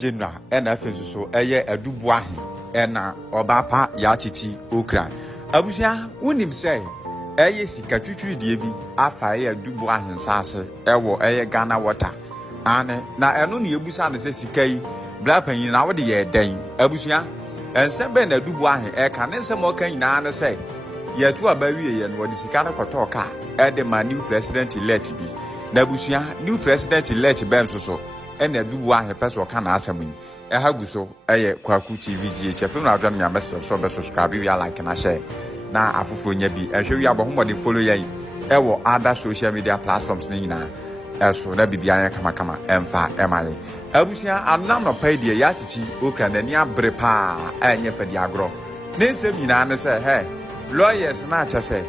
General and so eye edu Boahen ena obapa ya Titi okra abusia unim say eye sika twitwiri die bi afa eye edu Boahen sase ewo eye Ghana water ane na eno ne ebusa ne se sika yi bla panyin na wo de ye den abusia ense be na edu Boahen e ka ne nsem oka nyina ne say ye tu abawie ye no de sika na koto ka e de ma new president elect bi na abusia new president elect bem so and a duah a person can answer me. A haguso, a Kwaku TV, GHF, and I'll join me a message, so subscribe, you are like and I share. Now, afutuo be, and show you about whom follow ye. Ewo other social media platforms, Nina, so that be behind Kama, and far am I. Abusia, I'm not no pay the yatiti, Okan, and ya brepa, and ye for the agro. Nese Mina say, hey, lawyers, not to say,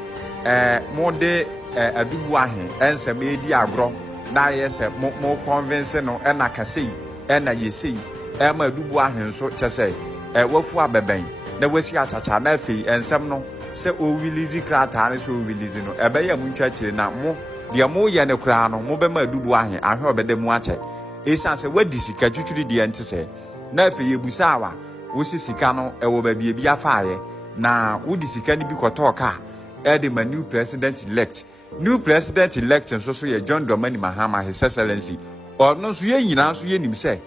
more day a duah, and some media agro. Na yes more convincing no and I can see and you see Emma Duah so to say wofu abeben na wasi achacha na fi ensem no se o release krata so release no ebe ya muntwa kire na mo de mo ye ne kra no mo be ma Duah ahwe obede mu ache esan se wadi sika twitwiri de ente se na fi yebusa wa wo sika no ewo ba bia bia faaye na wodi sika ni bi kotoka the new president elect. New president elect and so ye John Dramani Mahama, His Excellency. Or no so ye nyina so ye nim say.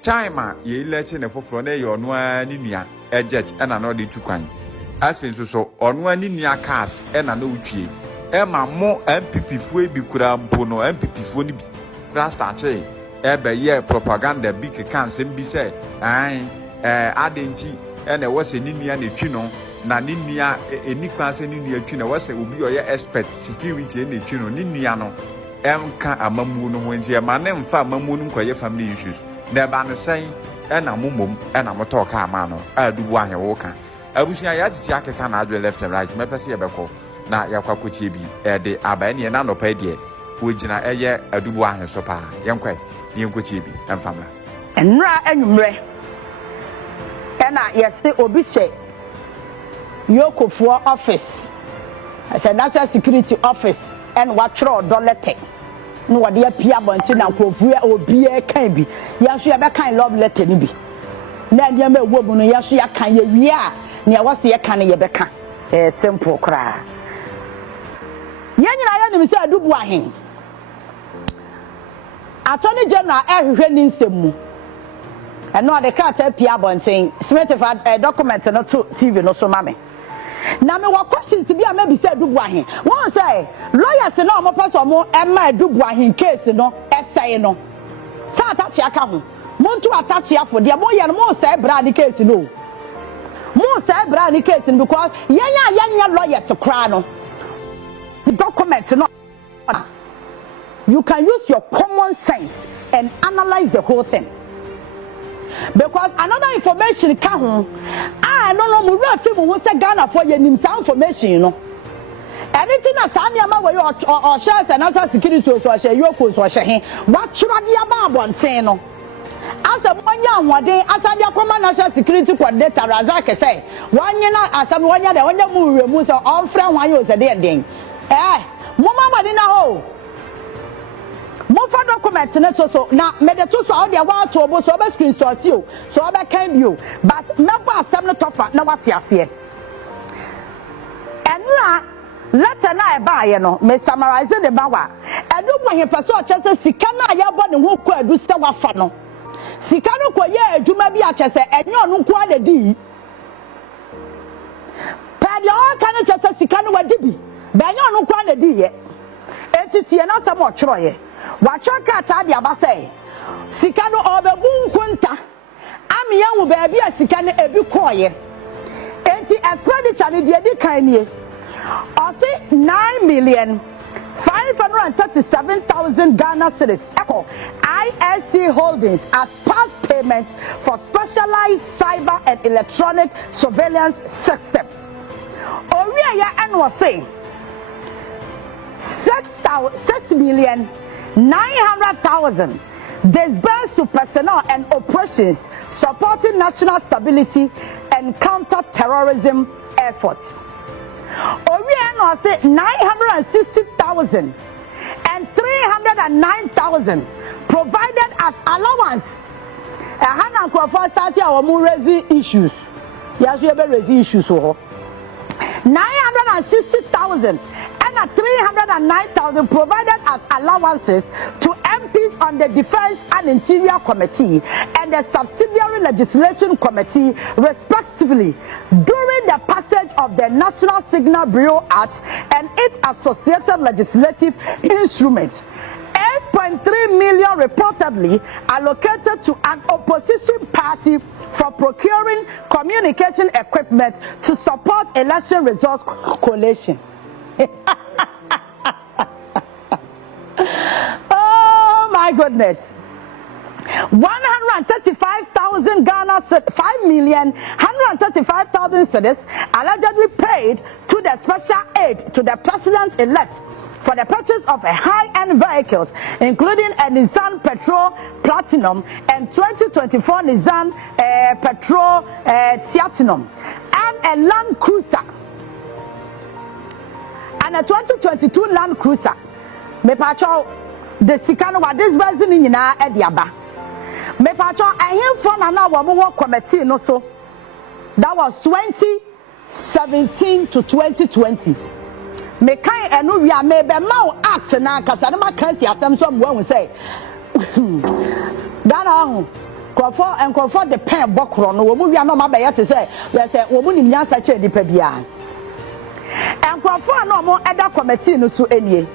Time ye election e foforo na ye ono ani nua ejet and another two kwan. As so ono ani nua cars and ano utwie. E ma mo MPP fo e bi kura mpo no MPP fo ni bi. Kura start e be ye propaganda big can sem bi say adenti and e was ni nua na twi no. Na ninia enikwa se ninia twi na wase obi oye expert security na twi no ninia no emka amamu no ho nti e ma ne mfa amamu no nkoye family issues na ba ne sen e na momom e na motoka ama no adu Boahen wo ka abusia ya titi akeka na adwe left and right mepese ye beko na yakwakotie bi e de aba ne na nopa de wo gina eye adu Boahen so pa yenkwa ne yenkotie bi emfamla enra anwumre e na yese obi hye Yokofuo office as a national security office and watchro dolete no wade apia bonti na nkofua obi e kan bi yaso ya be kan love letter ni bi na dia ma ewo mu no yaso ya kan ye wi a na wase ye kan ye be kan simple kra ya nyina ya nim se adu Boahen attorney general ehwehwe ni nsemu eno de ka ta apia bonti smith document no to TV no so mame na me wa questions bi a maybe say adu Boahen won say lawyers na omo person mo e ma adu Boahen case no essay no sa atachi aka ho mo ntu atachi afo de mo ye no mo say brand case no mo say brand case no because yenya lawyers kra no document no you can use your common sense and analyze the whole thing. Because another information can I don't know more who say Ghana for your information, you know. Anything that Sanya way or shares and national security or share your course or share him. What should I be about one saying? No? As a 1 year one day, as I command national security coordinator, Razak say, 1 year as I'm 1 year, the 1 year move removes all friend 1 year a day. Mama didn't know. Mofa document na so na me de to so all dia wa to obo so be screenshot you so be kan bio but mebo asem no tofa na wate ase enra letter na e ba ye no me summarize the bawa edu Boahen person o chese sika na ya bo ne ho ko adu se wafa no sika no ko ye adwuma bi a chese enyo no ko adedi pa de o kan chese sika no wadi bi be enyo no ko adedi ye etitie na sam o tworo ye wachoka ta dia ba say sika no obebu nkunta amiya wo ba bia sika no ebi koye enti expenditure ne dia di kan nie o say 9,537,000 Ghana cedis echo ISC holdings as part payment for specialized cyber and electronic surveillance system oria ya anwo say 6,900,000 disbursed to personnel and operations supporting national stability and counter-terrorism efforts. Oriano say 960,000 and 309,000 provided as allowance Hana Crawford started our raising issues. Yes, we have raising issues. 960,000 and 309,000 provided as allowances to MPs on the Defense and Interior Committee and the Subsidiary Legislation Committee, respectively, during the passage of the National Signal Bureau Act and its associated legislative instruments. 8.3 million reportedly allocated to an opposition party for procuring communication equipment to support election results collation. Oh my goodness. 135,000 Ghana, 5,135,000 cedis allegedly paid to the special aid to the president-elect for the purchase of high-end vehicles, including a Nissan Petrol Platinum and 2024 Nissan Petrol Platinum, and a Land Cruiser, and a 2022 Land Cruiser. Me pacho the sikano wa this version in na ediaba. Me pacho ehim for na wa mo committee no so. That was 2017 to 2020. Me kai enu wi me be ma act na kasa na ma kan si asem so mo hu say. Ghana hu Crawford the pen bokro no wo mu wi na ma be yete say we say wo mu nim nyansa che dipa bia. And Crawford no mo other committee no so enie.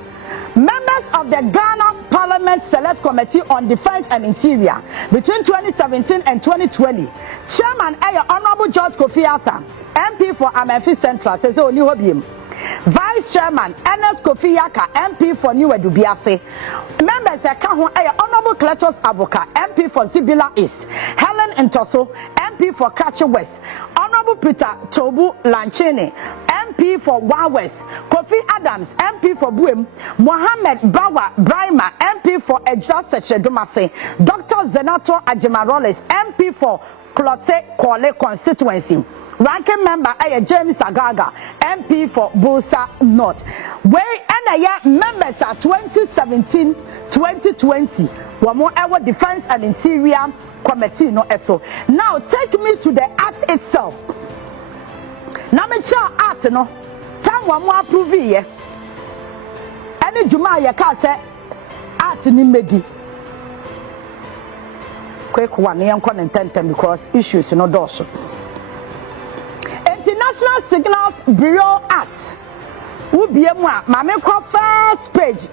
Members of the Ghana Parliament Select Committee on Defense and Interior between 2017 and 2020, Chairman Honorable George Kofi Arthur, MP for Amenfi Central, says Oni Hobiem. Vice Chairman Ernest Kofi Yaka, MP for New Edubiase. Members Honorable Cletus Avoka, MP for Zibila East. Helen Ntoso, MP for Kachi West. Honorable Peter Tobu Lanchini, MP for West. Kofi Adams, MP for Buem. Mohammed Bawa Brahma, MP for Ejra Sechedumase. Dr. Zenato Ajimaroles, MP for Klote Kwale constituency. Ranking member James Agaga, MP for Bosa North. Where members are 2017-2020 were more our Defense and Interior Committee no eso. Now take me to the act itself. Now me cha act no time one more approve here. Any juma ya ka say act ni medi. Quick one yan kon tentem because issues no doso. International Signals Bureau Act. Ubi emwa mame ko first page.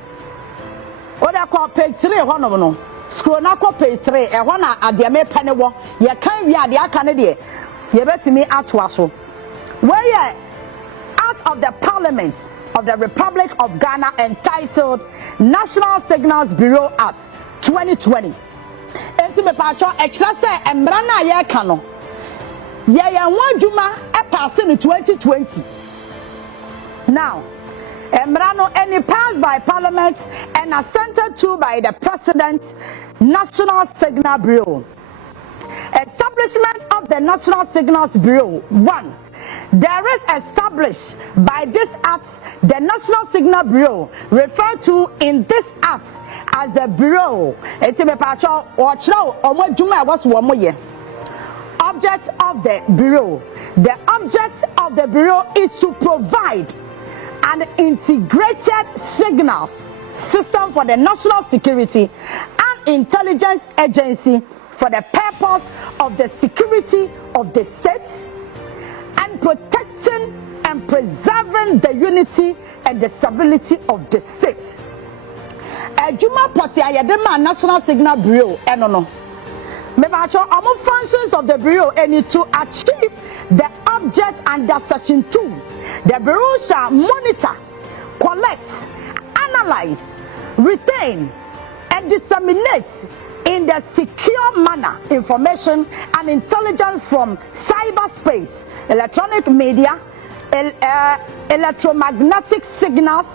Oda ko page 3 hono no. Scroll na ko page 3 e ho na ade me pane wo. Ye kan wi ade aka ne de. Ye betimi atoa so. Where Act of the Parliament of the Republic of Ghana entitled National Signals Bureau Act 2020. Enti me pacho extra say emra na ye ka no. Ye juma e pass in 2020. Now, Emrano any passed by Parliament and assented to by the President, National Signal Bureau. Establishment of the National Signals Bureau. 1. There is established by this act the National Signal Bureau, referred to in this act as the Bureau. Object of the Bureau. The object of the Bureau is to provide an integrated signals system for the national security and intelligence agency for the purpose of the security of the state and protecting and preserving the unity and the stability of the state. Juma Poti Ayadema National Signal Bureau enono. Among functions of the Bureau and to achieve the object under Section 2, the Bureau shall monitor, collect, analyze, retain, and disseminate in the secure manner information and intelligence from cyberspace, electronic media, electromagnetic signals,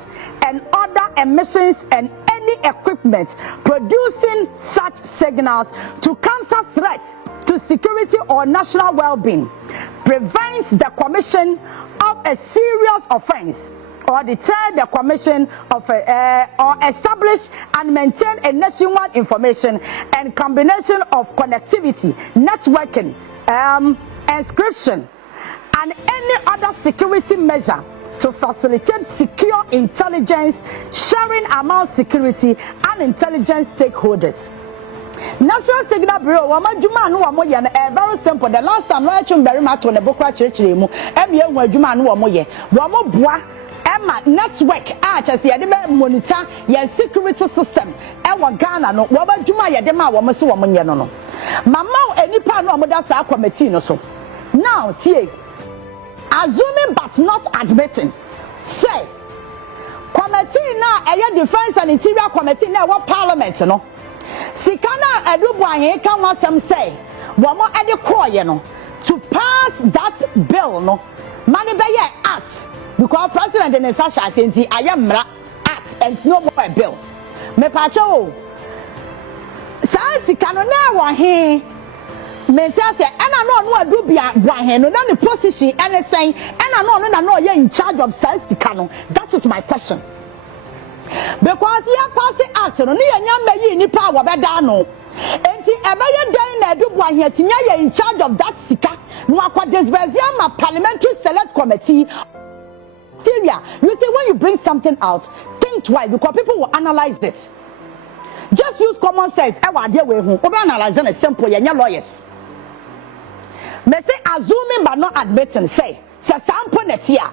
and other emissions and any equipment producing such signals to counter threats to security or national well-being, prevents the commission of a serious offense or deter the commission of or establish and maintain a nationwide information and combination of connectivity, networking, encryption, and any other security measure to facilitate secure intelligence sharing among security and intelligence stakeholders. National Signal Bureau, Wamajuma no Wamoye, very simple. The last time I actually very much on the book church, Emia Wajuma no Wamoye, Wamobua, Emma network, as the monitor your security system, Ewa Ghana, no Wabajuma Yadema, Wamasu Wamoye no. Mama, any part no Modasa committee no so. Now, T. Assuming but not admitting, say, committee now, a defense and interior committee now, what parliament, no? Sikana Boahen can want some say, one more at the core, to pass that bill, no? Money by act, because President and Sasha says, I am act and no more bill. Me pacho, Sikana now, he. Me say, and I know what do be Boahen, no, the position, and saying, and I know you're in charge of Sikano. That is my question. Because you passing act no nya ni power beda no enti ebeye dan na do Boahen tinya in charge of that sika no akwa disbezia ma parliamentary select committee. You see, when you bring something out, think twice because people will analyze it. Just use common sense. E wa de we hu obi analyze na simple ye lawyers. Me say assuming but not admitting say sample net here.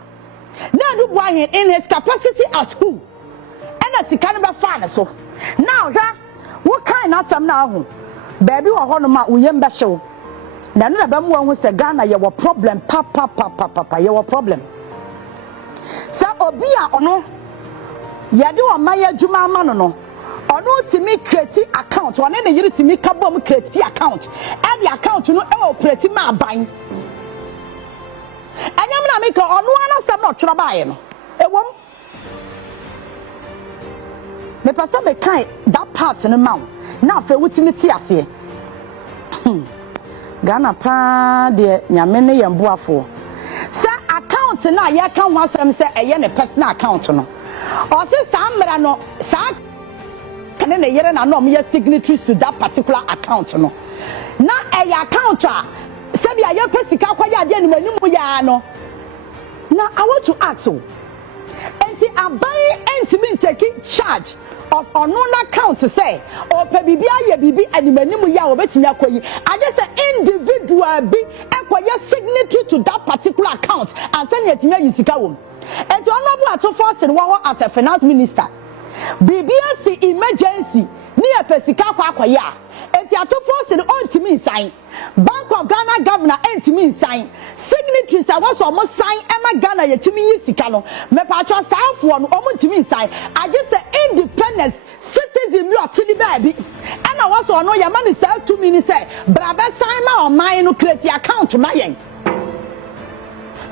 Na do Boahen in his capacity as who? Sikana fan so now what kind of some now baby or honoma uyemba show na no ba mu hu se Ghana ye problem papa ye problem sa obi a ono ye de o maye adwuma ama no ono timi create account one na yiri timi kabom create account and the account no e operate ma ban anyam na make ono ana sam no tworo baaye no ewom me pasa me kai that part in mouth na fe wutimi ti ase Ghana pa de nyame ne yemboafo sa account na ye kan wasem se eye ne personal account no o se samra no sa kane ne yere na no me signatories to that particular account no na eye account a se bia ye pesika kwaya de ni manimu ya no. Now I want to ask you, enti abai enti taking charge of unknown account to say or baby ye bibi animanimu ya obetimi akoyi. I just say individual be akoya signatory to that particular account and send it me yisika wom. Enti honorable atofo in wo as a finance minister. BBS emergency ni pesika kwa akoya. Enti atofo in ontimi sign. Bank of Ghana governor entimi sign. Signatories are also almost sign Emma Ghana yetimi yisika no. Me patro saafo no omutimi sign. I just say independence citizen you are tini baby. And I was on no your money sell 2 minutes say brabe sign ma on mine no create account my yen.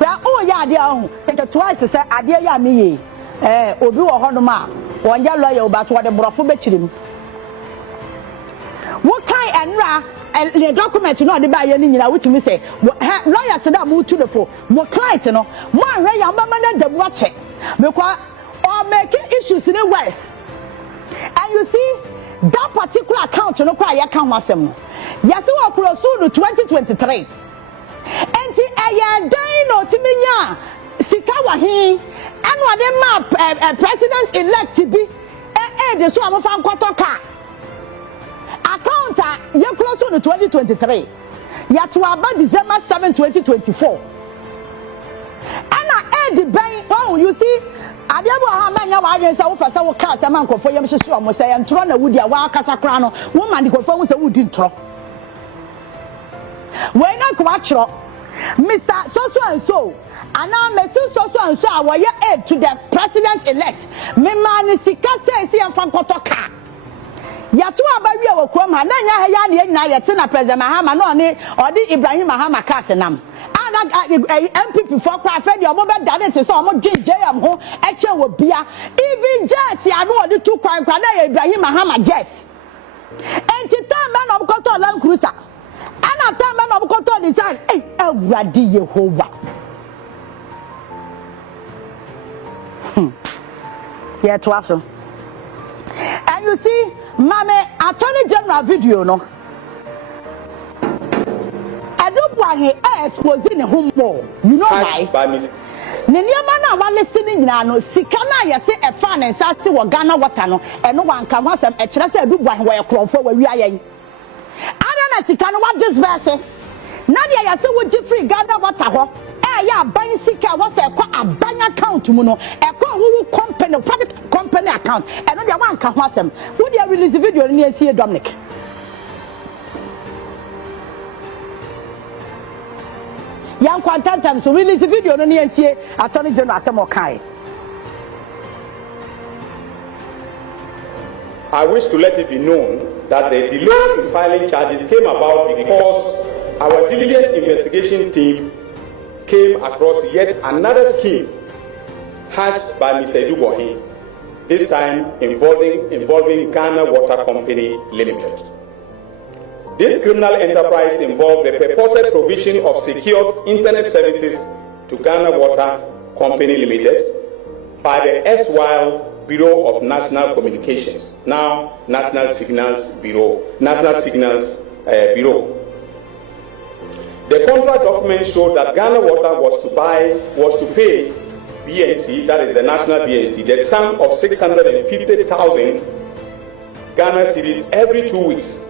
Well oh ya dia ho. Take twice say ade ya me ye. Obi wo hono ma. Wonja lawyer obato wo de brofo be chirim. What kind enra the document no de ba ye ni nyina which me say lawyer said that move to the phone mo client no mo anhwe ya mama na da bu ache because or making issues in the west. And you see that particular account no kwa ya kan wasem no yesi wo close to 2023 enti eye dan no timinya sika wa hin anu ade ma president elect bi de so am fa nkoto ka account ye close to 2023 ya to about December 7 2024 and the bank oh you see Adiabo ha manya wa agen say wo pese wo ka say man kofo yem hyehyɛ o mo say ntro na wudi a wa akasa kra no wo man di kofo wo say wudi ntro we na ko atro Mr. So and so and now Mr. So and so a wo ye aid to the president elect me man sika say am fa nkoto ka ya to abawi a wo krom ha na nya ha ya na nyina ye te na president Mahama no ne odi Ibrahim Mahama ka se nam MPP for Crawford, your mobile dad is almost JM home, actually will be even jets. I know the 2 crime, Ibrahim Mahama jets. And to time man of Koto Land Cruiser, and a time man of Koto design, a ready Jehovah. Yeah, to us. And you see, Mame, Attorney General video, no? I don't want he exposing him more. You know why? By Miss. Neniamana wa listening na no sikana ya se e fa na nsa se wo Ghana water no e no wan ka hwasem e kire se adubuahen wo ye krofo wa wi ayen ada na sikana wa disverse na dia ya se wo gi free Ghana water ho e ya ban sika wo se kwa aban account mu no e kwa wo company private company account e no dia wan ka hwasem wo dia release video ni etie Dominic. Young quantum so release video no nientie Attorney General asem okai. I wish to let it be known that the delay in filing charges came about because our diligent investigation team came across yet another scheme hatched by Mr. Boahen, this time involving Ghana Water Company Limited. This criminal enterprise involved the purported provision of secured internet services to Ghana Water Company Limited by the erstwhile Bureau of National Communications, now National Signals Bureau. The contract document showed that Ghana Water was to pay BNC, that is the national BNC, the sum of 650,000 Ghana cedis every 2 weeks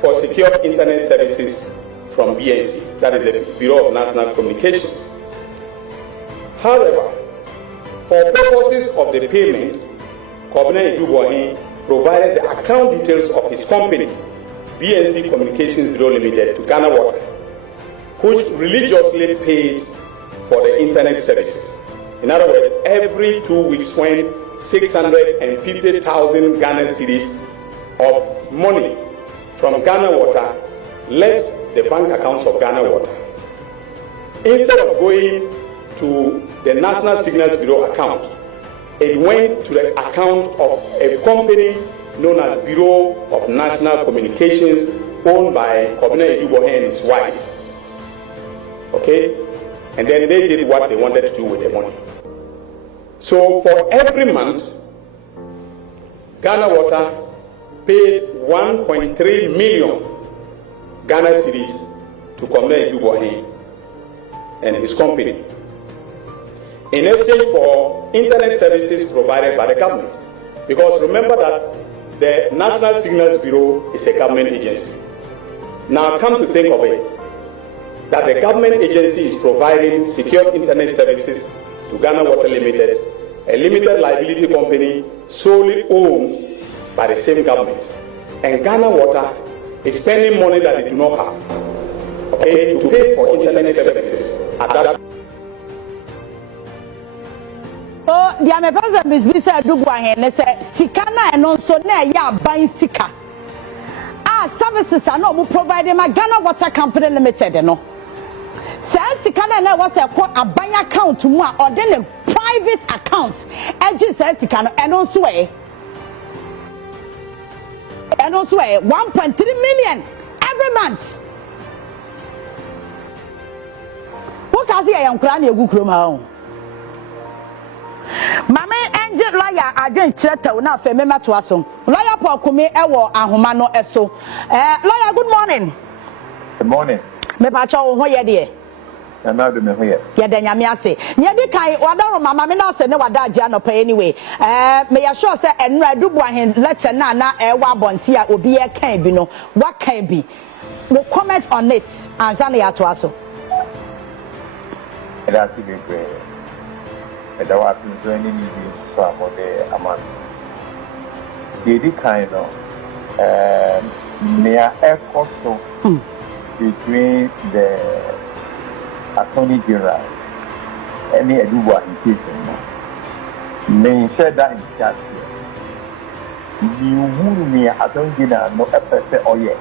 for secure internet services from BNC, that is the Bureau of National Communications. However, for purposes of the payment, Boahen provided the account details of his company, BNC Communications Bureau Limited, to Ghana Water, which religiously paid for the internet services. In other words, every 2 weeks when 650,000 Ghana cedis of money from Ghana Water left the bank accounts of Ghana Water. Instead of going to the National Signals Bureau account, it went to the account of a company known as Bureau of National Communications, owned by Boahen and his wife. Okay? And then they did what they wanted to do with the money. So for every month, Ghana Water paid 1.3 million Ghana cedis to Boahen and his company in exchange for internet services provided by the government. Because remember that the National Signals Bureau is a government agency. Now come to think of it, that the government agency is providing secure internet services to Ghana Water Limited, a limited liability company solely owned by the same government. And Ghana Water is spending money that they do not have, okay, to pay for internet services at that. Oh, the Americans Miss Boahen say Sikana and also na ya buying sika. Services are not provided by Ghana Water Company Limited, no. Says Sikana na was a bank account to more or then a private account. And just says Sikana and also 1.3 million every month. What can I say? I am crying a good room. Mama Angel lawyer again cheta na fe mema to aso. Lawyer Paul Kumi ewo ahoma no eso. Lawyer, good morning. Good morning. Me pa cha wo ho ye de. Na do me ho ye. Ye de nyame ase. Ye di kan wadaro mama me na se ne wada agya no pa anyway. Me ya sure say enra Boahen letter na ewa abonti a obi e kan bi no. What can be? We comment on it ansa na ya to aso. That's the great. And I was joining you for the amount. The kind of near air coastal between the Attorney General and the Aduah in case. May share that in chat. You would near Attorney General no effort or yet.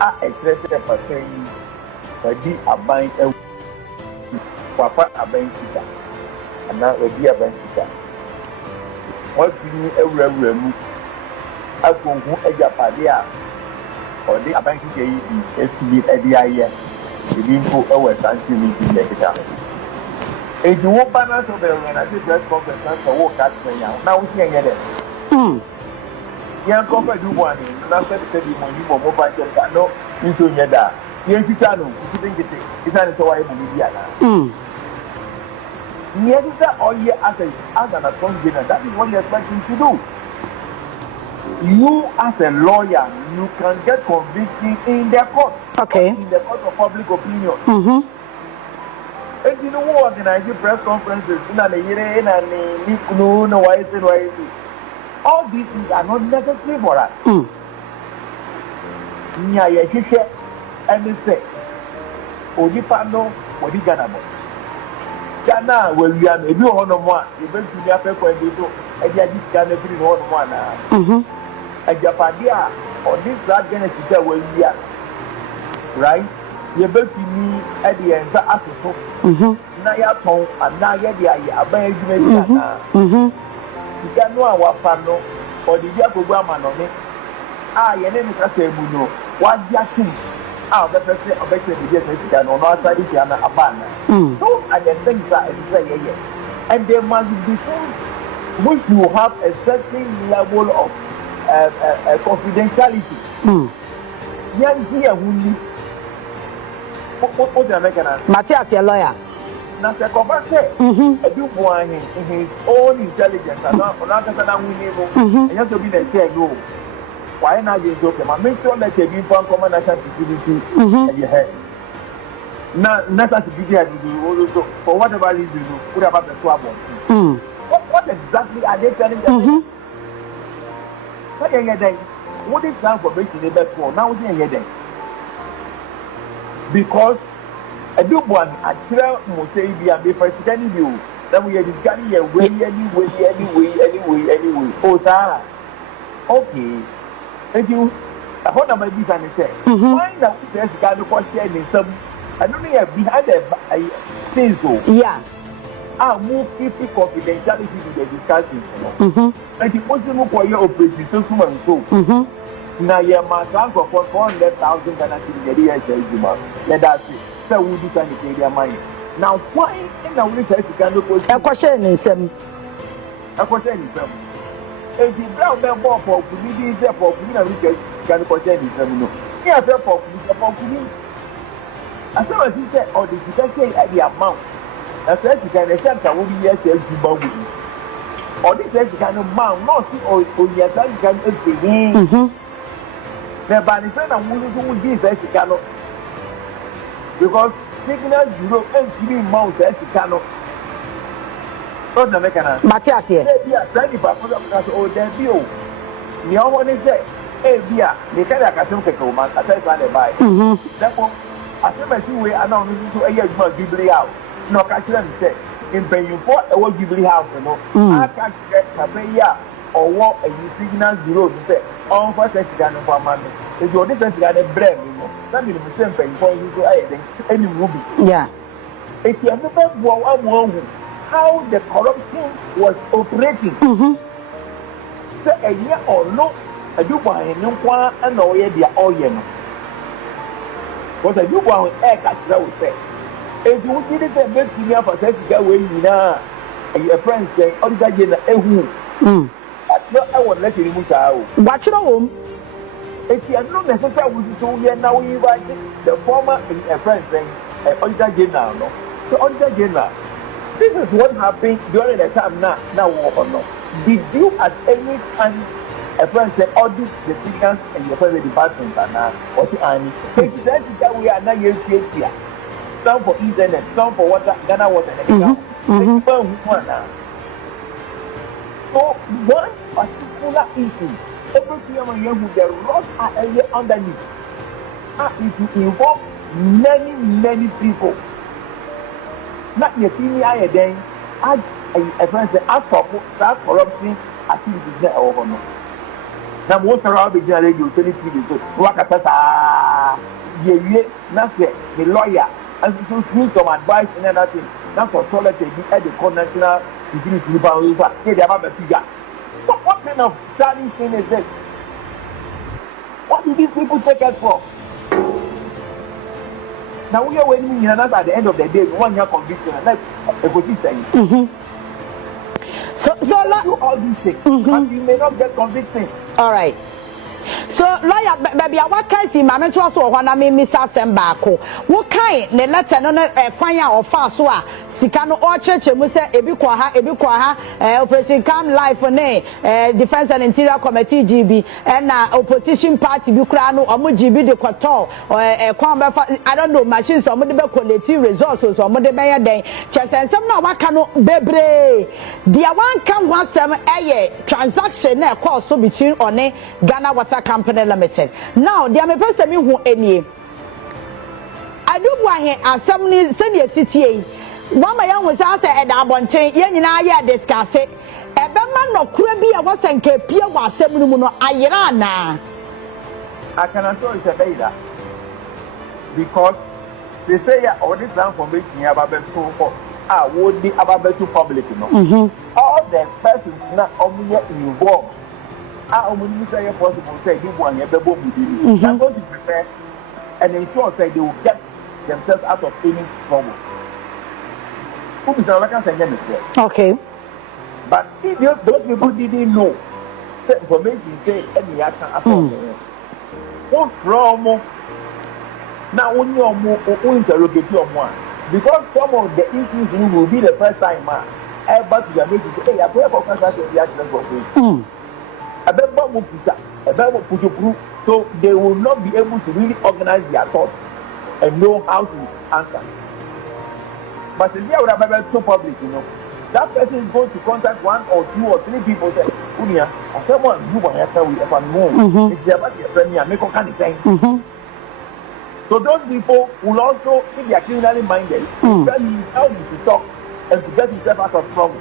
I expressed a person. Wadi aban papa aban sika ana wadi aban sika wadi ewura mu agongu agyapade a odi aban sika yi esi edi aye ebi nko ewe santi mi bi lekita If you want balance of the organization press conference, that's the work that's going on. Now we can't get it. Yeah, compare do one. That's the same money for mobile check. No, into Yeda. Yes, you can. You think it is. It's not so I believe. Yes, all year as an attorney general, that is what you expect him to do. You as a lawyer, you can get conviction in the court. Okay. In the court of public opinion. And you know what organizing press conferences all these things are not necessary for us. And they say, Odipano, Ghana. Ghana, well, we are maybe one on one. You went to the upper point, and you are just Ghana to one on one. And Japadia, or this large Genesis, where we are. Right? You bet me at the end, afutuo. Nayapong, and Naya, a bad you can know our panel or the program on it. Your name is Asebuno. What Yaku? I'll bet the business can on our side, a banner. So, and the things are and there must be things which you have a certain level of confidentiality. Young here who what the American Matthias, your lawyer. Now, the conversation, a duah in his own intelligence, and not another winning, and you have to be the same rule. Why not you joke? I make sure that you give one common national security and you have. Now, national security, for whatever reason, you put about the trouble. What exactly are they telling them? What is time for making the best for? Now, we're here. Because I do one, I tell Mosaic be president you. Then we are discussing a way, anyway. Oh, Sarah. Okay. Thank you. I hold on my business and say, why not there's a kind of question in some, I don't know, behind the things. Yeah. I move 50 confidentiality to the discussion. And the possible for your operation, so soon and so. Now, your man for 400,000 Ghanacelebrities. Let us see. So we do kind of their money. Now, why in the winter you can look at a question in some? A question in some. If you brown them for police, for police, can question in some. Yes, for police. As soon as you said, or the say at the amount, as well as you can accept a woman, yes, you or this is kind of mount, not or yes, you can say, the banishment and women who give us cannot. Because signal Europe and TV mount as you cannot. Not the mechanic. Matthias, yes, 20% or their view. The other one is there. Hey, dear, they can't have a woman, as I find it by. Therefore, as soon as you were announcing to a year about Jubilee House, no catch them say, in paying for a world Jubilee House, you know, I can't get a payer or what a signal Europe to say, on for Ghana for money. If you're different, you got a brand, you know, that means the same thing for you to any movie. Yeah. If you remember how the corruption was operating, so a year or no, a duah and no idea all you know. What a duah with air catch that would say. If you did it, then make me up for saying, go away, you know, and your friends say, oh, that's a who. I won't let you move out. Watch your home. If you are not necessarily to hear now, you write the former friend saying, Auditor General. No. So, Auditor General, this is what happened during the time now or not. Did you at any time a friend say, audit the signals and your private department are now? Or to Annie? Exactly that we are now here. Some for internet, some for water, Ghana water, and so, one particular issue. Every year with the rods are area underneath. It will involve many people. Not your senior then, as a friend said, as for that corruption activities there over no. Now, most around the general utility is Wakata, the lawyer, and to give some advice and another thing. Now, for toilet, they at the national security boundaries, they have a figure. What kind of starting thing is this? What do these people take us for? Now we are waiting at the end of the day, 1 year conviction, like a good saying. So do all these things, but you may not get convicted. All right. So lawyer baby what kind si mama to so ho na me misa sem baako wo kan ne letter no kwan ya ofa so a sika no o cheche mu se ebi kwa ha operation cam life ne defense and interior committee GB na opposition party bi kura no omo GB de kwato kwan be I don't know machines omo de be collect resources omo de be ya den chesensem na waka no bebre dia wan kan ho asem transaction na course so between one Ghana Water Company Limited. Now, the me person me who any. I do Boahen asem ni send your city. One my young was asked at Abonte, yen na discuss it. E be man no kura bi a wasenke pia wa asem no no ayera na. I can assure you that because they say all this information about the would be about the public, you know. All the persons not only involved. Only say possible say you want your baby will they're going to prepare and ensure that they will get themselves out of any trouble. Okay. But if those people didn't know the information say any action at all. What from now when you interrogate your one because some of the issues will be the first time but you are making hey I pray for the accident for free. So they will not be able to really organize their thoughts and know how to answer. But if they would have been so public, you know, that person is going to contact 1 or 2 or 3 people say, Unia, I said, "What you want to say with a more? It's about your friend here, make a kind of thing." So those people will also, if they are criminally minded, tell you how to talk and to get yourself out of trouble.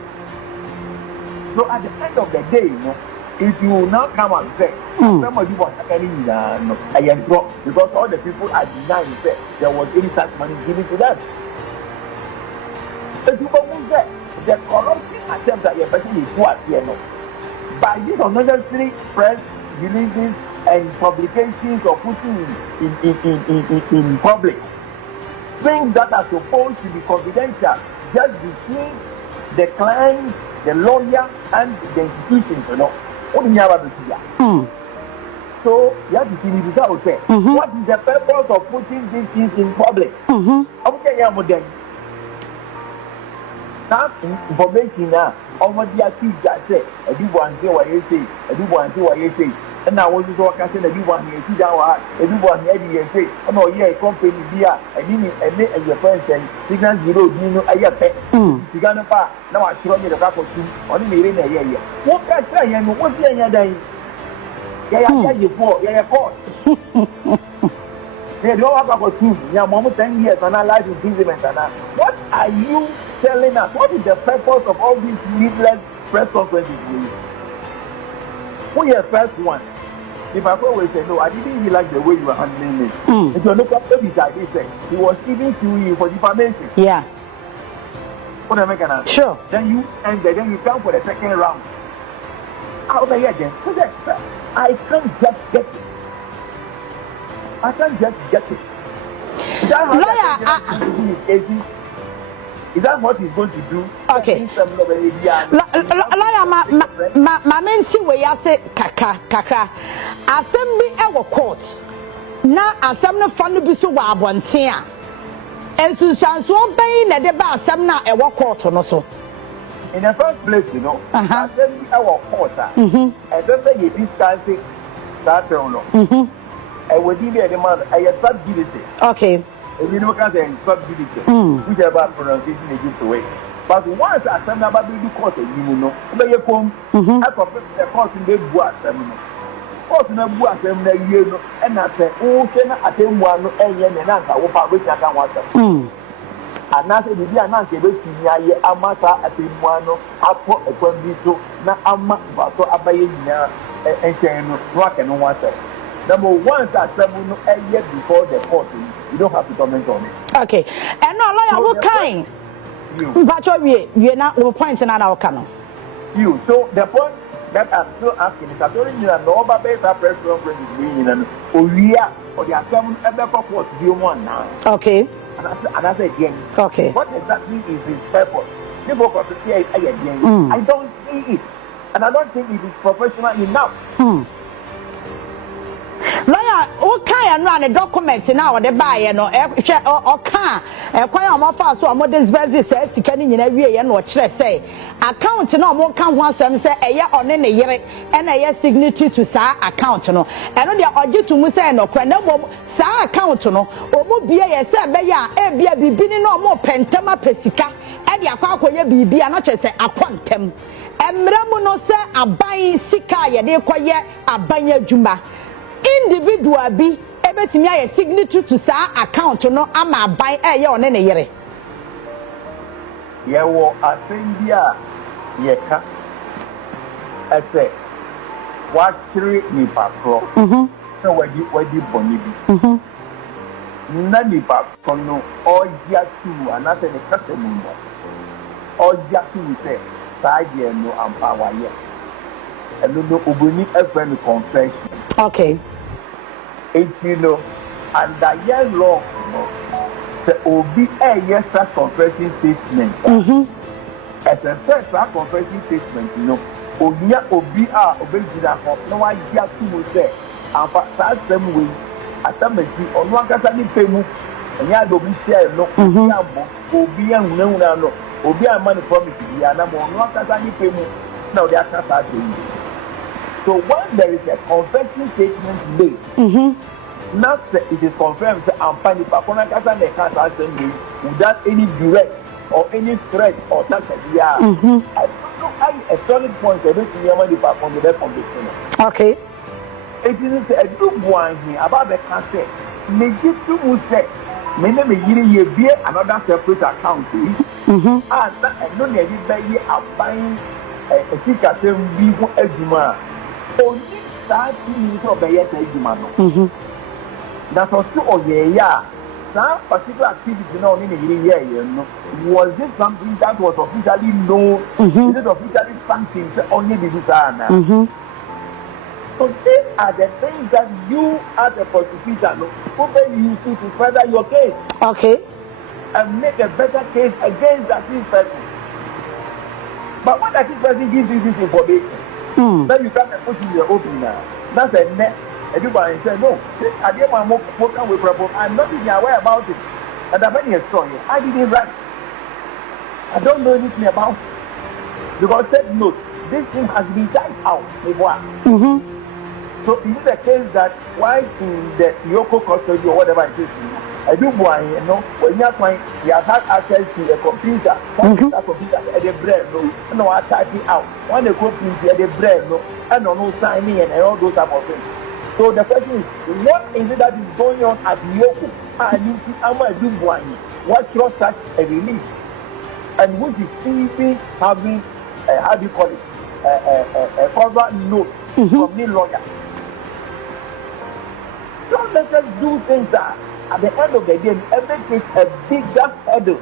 So at the end of the day, you know, if you now come and say, somebody was telling I am wrong because all the people are denying that there was any such money given to them. If you will say the corrupting attempt that your person is what you know, by this unnecessary press releases and publications or putting in public things that are supposed to be confidential just between the client, the lawyer, and the institutions, you know. So you have to see the result. What is the purpose of putting these things in public? That information now, over the accused that say, everyone say what you say, everyone say what you say. And now when you talk, I said, everyone here, see down, everyone here, say, oh no, yeah, company here, and your friends and signal zero, you know, I have pet. You got pa, now I throw me the back of two, only me in a year. What can I say? And what's the other day? Yeah, you for, yeah, for. They don't have about 2, yeah, mom, 10 years, and I life imprisonment. What are you telling us? What is the purpose of all these needless press conferences? Who is the first one? If I always say, no, I didn't really like the way you were handling it. If you look up to this guy, he was giving to you for defamation. Yeah. What am I going to Sure. Then you come for the second round. How the again? I can't just get it. I can't just get it. Lawyer, is that what he's going to do? Okay. Lawyer, my menti we ya say kakra. Assembly ewo court. Na assembly fund bi so wa abonten a. Ensusanso ban na de ba assembly na ewo court no so. In the first place, you know, assembly ewo court. And then you discuss that no. I will give you the man I subjudice. Okay. You know, because they subjudice, whichever pronunciation they give away. But once I send about the court, you know, you come, I profess the court in the boat. Court in the boat, and I say, oh, can I attend one and answer what which I can watch. And now say, the answer is Amata at one, Apo, a condition, not Amma, but so Abayina and saying, rock and one second. Number one, that a year before the court, you don't have to comment on it. Okay. And no lawyer, what kind? But we're not pointing at our canon. You. So the point that I'm still asking is that only you know about better press conference is being in or we are or the assembly ever court do you want now? Okay. and I said, okay. What exactly is his purpose? People can say, I don't see it. And I don't think it is professional enough. Lawyer, okay, and run a document now, the buyer, no, or can, quite more fast, so more disbursed says, you can in every year, and what should I say? Account no more can once and say a year on any year, and a year signature to sa account, no, and on the object to Musa no, Quenabo, sa account, no, or be a say, Baya, be bidding no more pentama pesica, and your quack be a not say a quantum. And Ramono say a buying sika, they quiet a banya jumba. Individual be able to me signature to sa account no ama buy on any year. Yeah, well, I think yeah, I say, what three me papro? So what you bonibi? Nani papro no all yatu and not any customer. All yatu say, side no and power yet. And no ubuni a friend confession. Okay. You know, and that year law, the OB a yes confessing statement. As a first confessing statement, you know, Onya OB are obeying no one here to say, and for that same way, at some machine on one casani payment, and ya do be share no, OB and no, OB and money promise, and I'm on one casani payment. Now they are not doing. So when there is a confession statement made, now it is confirmed that I'm finding Pakona Kasa they can't assembly without any direct or any threat or such as I don't know a solid point I don't see money back on the conviction. Okay. It is a duah here about the cancer. Legitimate say, many may be another separate account. And no need to buy a buying a ticket to be a Juma. Only that means of a yes, that's also that particular activity now in the year, was this something that was officially known? Is it officially sanctioned only the designer? So these are the things that you as a prosecutor open you to further your case. Okay. And make a better case against that person. But when that person gives you this information, then you can't put in your open now. That's a net. Everybody said, no, I didn't want to work with problem. I'm not even aware about it. And I'm very strong. I didn't write. I don't know anything about it. Because said, no, this thing has been typed out. So is it the case that why in the Yoko custody or whatever it is, I do Boahen, you know, when you find you have had access to a computer, computer at the brain, no, I type it out. When the computer at the brain, no, and no signing and all those type of things. So the question is, what is it that is going on at Yoko? And am I doing Boahen? What trust such a release? And which is simply having, how do you call it, a cover note from the lawyer. Don't let us do things that at the end of the day, everything is a bigger hurdle.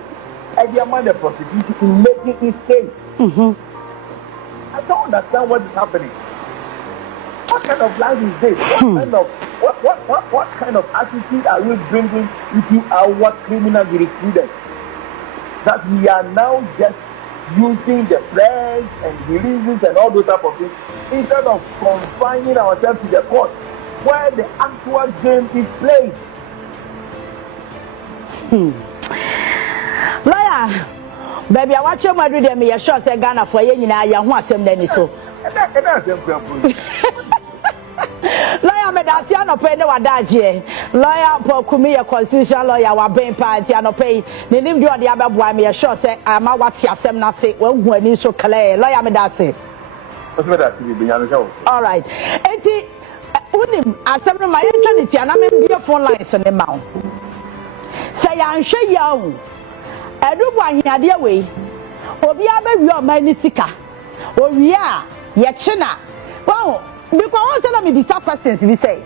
And the amount of prosecution in making it safe. I don't understand what is happening. What kind of life is this? What kind of attitude are we bringing into our criminal jurisprudence? That we are now just using the Prez and releases and all those type of things instead of confining ourselves to the court where the actual game is played. Lawyer, baby, I watch your mother there. Me, sure say Ghana for you. Now you want some then so. Lawyer, me that's ya no pay no wadaje. Lawyer, for kumi your constitutional lawyer, wa bempah ya no pay. Ne nim do the ababoa me sure say ama wati asem na say when hu ani so clear. Lawyer, me that's it. All right. Enti unim asem no my eternity and am be phone lines in the mouth. Say ya nhwe ya hu. Edu Boahen ade we. Obi abawi o mani sika. Owi a ye chena. Wow. Because one me bisa questions we say.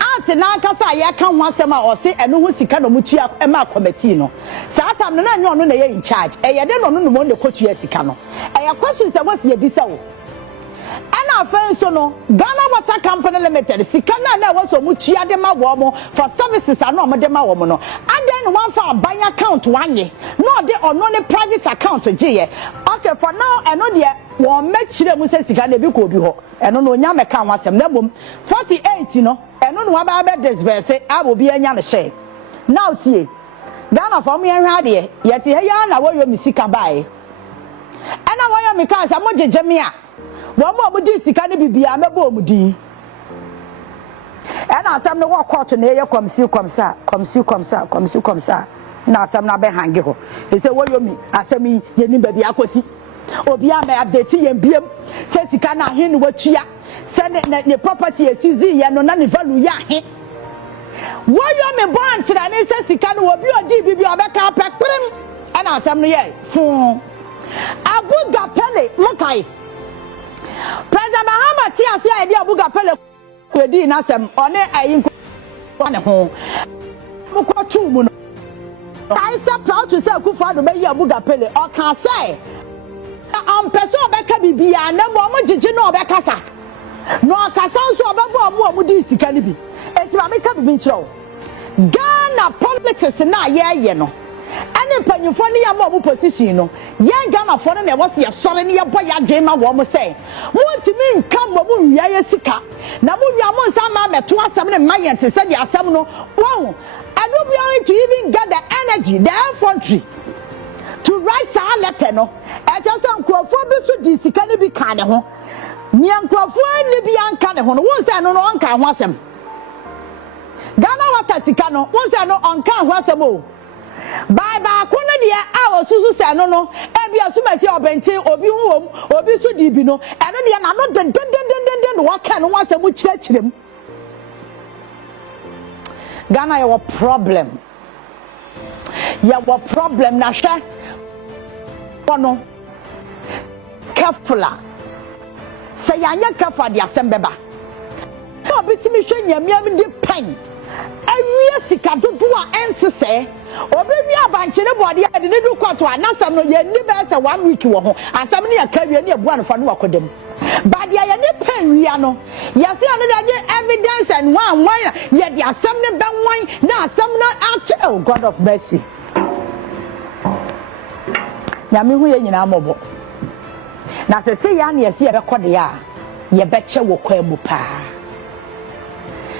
Ante na kasa ye kan ho asem a o se eno ho sika no mutua e ma committee no. Sa atam no na nyo no na ye in charge. E ye de no no mo ne kotua sika no. E ye questions e was ye bisa wo. Ana afen so no Ghana Water Company Limited sika na was so mutua de ma wo mo for services ano mo de ma wo mo no. Ade then one for a bank account one year. No, they are not a private account. Okay, for now, and no dear, one make sure we say Sigana be could be hot. And no Yama can was them. 48, you know, and no one about this verse, I will be a young share. Now, see, Ghana for me and Radi, yet here you are, where you misika buy. And I want you because I'm not Jamia. One more would this can be a mabodi. And I some no walk out to near come see. Now some not be hanging. He said, what you mean? I said, me, you need baby, I could see. Obia me update and BM says he cannot hear what you send it the property a CZ and no none value ya. Why you me born to the says he can will be a DBB or back up and I some yeah. Abu Gapele, Mokai. President Mahama tia say idea Abu Gapele kwedi na sem one ayin ko ne ho. Mo kwa tu mu no. I say proud to say Akufo do be Abu Gapele o kan say person beka bibia na mo gigi no obekasa no kasa nso obebo mo di sika ni bi enti ma meka bibi nchiro Ghana politics na ye no ene panyufo ne ya mo position no ye Ghana fo ne wo se ye sore ne ye boy adwen ma wo mo say mo ntimi nka mo wia ye sika na mo wia mo nsa ma meto asem ne mayen te se di asem no wow I don't be to even get the energy the infantry to write a letter no e just nkrofo bi so di sika ne bi kan ne ho ni nkrofo ne bi anka ne ho no won say no onka ho asem Ghana water sika no won say no onka ho asem o bye ko no de a osusu say no e bi asuma say obenche obi hu wom obi so di bi no e no de na no den no waka no asem kirachirem Ghana your problem na hwe no careful say anya careful de asembeba so bitimi hwe nyamiam de pen awie sika dodo a ente say obewi abanche ne bode ade ne du kwato anasam no ye ni be say 1 week wo ho asam ne akawie ne ebu anfa no wakodem but ye ne pen wia no ye say ano de evidence and one ye de asam ne ben wan na asam no oh God of mercy nyame hu ye nyina mobo na se ya na ye se ye bekode ya ye beche wo kwa mu pa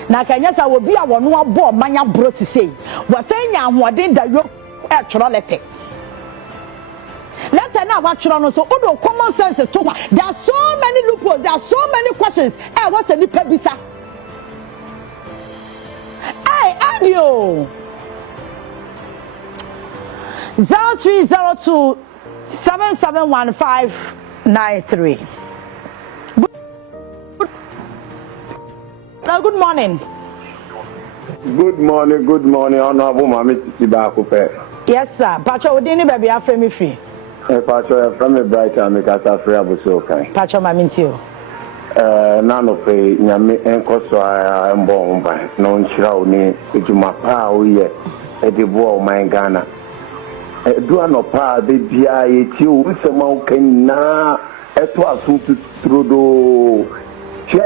na kanya sa obi a wono abo manya bro ti sei wo say nya ahoden da yo e choro lete na wa choro no so odo common sense to there are so many loopholes, there are so many questions what's the nipa bisa audio 0302 771593. Good morning. Good morning, Honorable Mami Titi Bakupe. Yes, sir. Pacho, we didn't baby after me free. Pacho, from a bright and make us a free abuso. Pacho, Mami Tio. None of a Yami and Koso and Bomb by non Shrouni, which you must power ye at the war, my Ghana. Do no pa de dia e tio nsema o kan na eto asuntu trodo che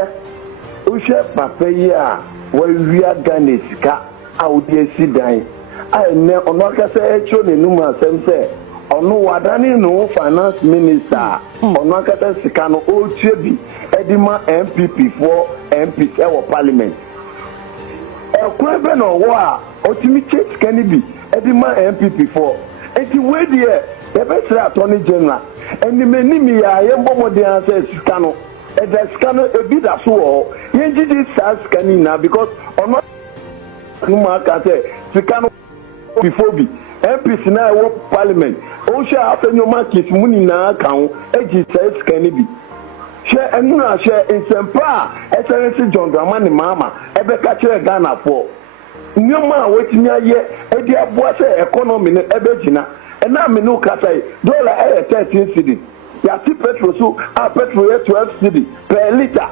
o she papa yi a wa wia Ghana sika a o de sidan ai ne ono ka se echo ne numa asem se ono wadani no finance minister ono ka se sika no o tue bi edima MPP for MPs e wo parliament e kwa be no wo a o timi che sika ni bi edima MPP for eti we there the best attorney general and the many ya yembo de answer scano e the scano e bi da so ye gidi sas canina because ono numa ka say scano before bi MPs na wo parliament o sha afenyo market muni na kan e gi sas canibi she enuna she insempa excellency John Dramani Mahama e be ka kire Ghana for nyoma wetimi aye edi aboa se economy ne ebegina ena me no kasai dollar 13 cedi ya ti petrol so a petrol 12 cedi per liter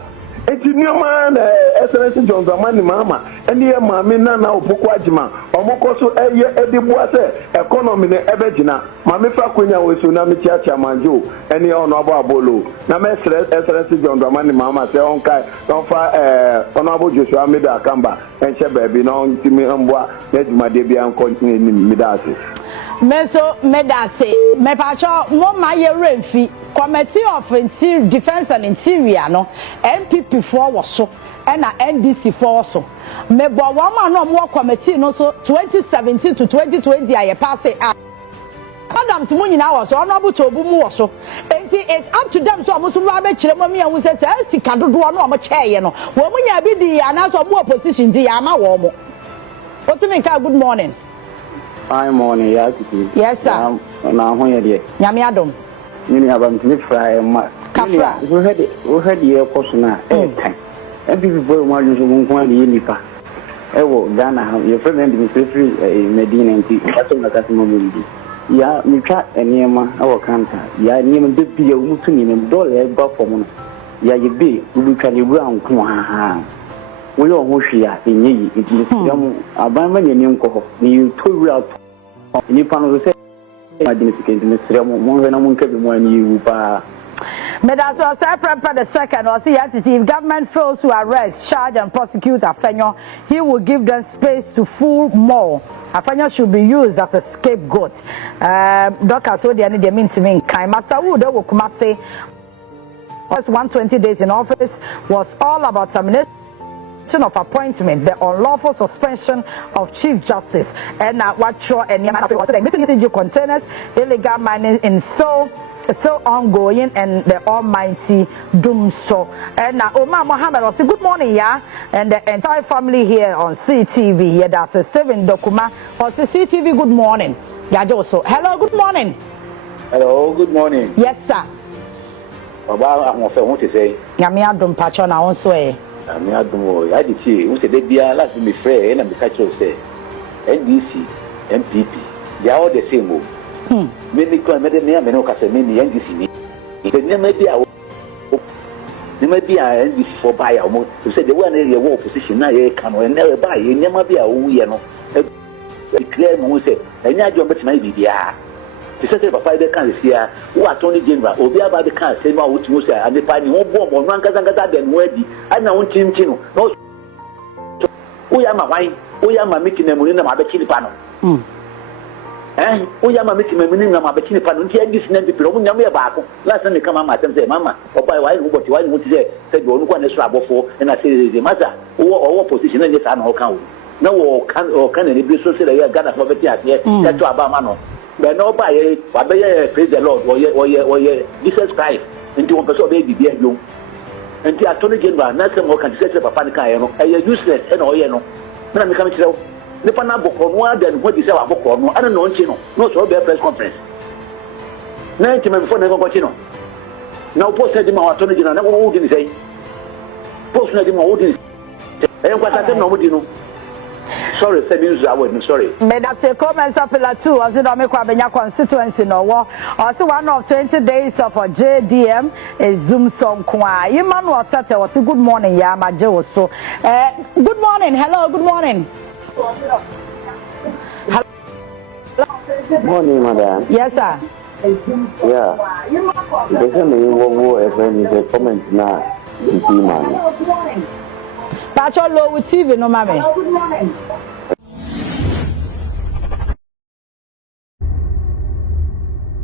Eti nioma na Excellency John Dramani Mahama ene maame na opoko agima omokoso eye edibua se economy ne ebegina maame fa kwenya wesu na mechiacha manjo ene ono abo abolo na me Excellency John Dramani Mahama se onkai don fa ono abo Joshua Meda Kamba enche baabi na ontimi mbwa na djumade bia nko ni midase Meso medase me pacho mo ma ye remfi Committee of Defense and Interior no NPP for was so and NDC for so me bo one man no more committee no so 2017 to 2020 aye pass it Madam Simunyi na was so honorable to obu mu so it's up to them so amusu ba be kire mo me an say sika dodo no mo cheye no wo munya bi di ana so mo opposition di ya ma wo mo Otimika good morning. Hi morning ya Titi. Yes sir. Na ho ye de. Nyame adom. Nini abamtini fry ma. Kafra. We had ye kosuna time. And people mo aju so nko ali nipa. Ewo Ghana your friend administrative Medina nti aso na kasimo mo ya mitwa eniema awo kanta ya eniema de bia umutu ni nem dole e gba fom no ya ye be ubika ni bua nko ha wo yo ho hwia enyi iti yam aban ma nyeni nko ni to wura ni pano se imagine sikenti ni sremo mo na mo nkabi mo ani wu pa Medaso say prepare the second or see to see if government fails to arrest, charge and prosecute Afenyo, he will give them space to fool more. Afenyo should be used as a scapegoat. Doctor so they need mean to me kind Master Wood will come say 120 days in office was all about termination of appointment, the unlawful suspension of Chief Justice, and what sure and missing containers, illegal mining in still ongoing, and the almighty doom so. And now Omar Mohammed was good morning, yeah, and the entire family here on CTV. Yeah, that's Stephen Dokuma on CTV. Good morning, yeah, Joso. Hello, good morning. Hello, good morning. Yes, sir. Baba, I'm going to say. Yami Adum Pachona also. Ami adumo I did see we say they be last me free and catch you say NDC MPP they are all the same me come me dey me no ka say me NDC ni the name be a NDC for buy am you say the one area war opposition na ye kan o na buy ye nyama be a wo ye no declare mo say enya jo betima bibia ti say papa dey kan sia wo attorney general obi aba dey kan say no wo say and the party wo bomb no angaza dem no adi ana wo tinti no wo ya ma wan wo ya ma meeting na mu na ma be chini pa no wo ya ma meeting na mu na ma be chini pa no nti adi sin na bibiro wo nyam ye baako last time come ma tem say mama papa why wo boti why wo ti say do onu kwa na so abofo na say maza wo position na ni sa na o kan wo na wo kan na bi so say ya Ghana for beti ase ya to aba ma no but no buy praise the Lord or Jesus Christ into one person be bibia yo enti attorney general na say mo kan say papa ni kan no e useless e na o ye no na me kan kire ni pa na bokro no adan ho di say wa bokro no ana no nchi no so be press conference na nti me before na go chi no na post say di ma attorney general na wo di ni say post na di ma wo di e nkwata tem na wo di no sorry, sorry. May that say comments up in two as it don't make Kwabenya constituency no war. Also one of 20 days of a JDM is Zoom song kwa. Emmanuel Tate was good morning, yeah, my Joe. So good morning, hello, good morning. Hello. Morning, madam. Yes, sir. Yeah. There's a new comment now. Pacho low with TV, no, mammy. Good morning.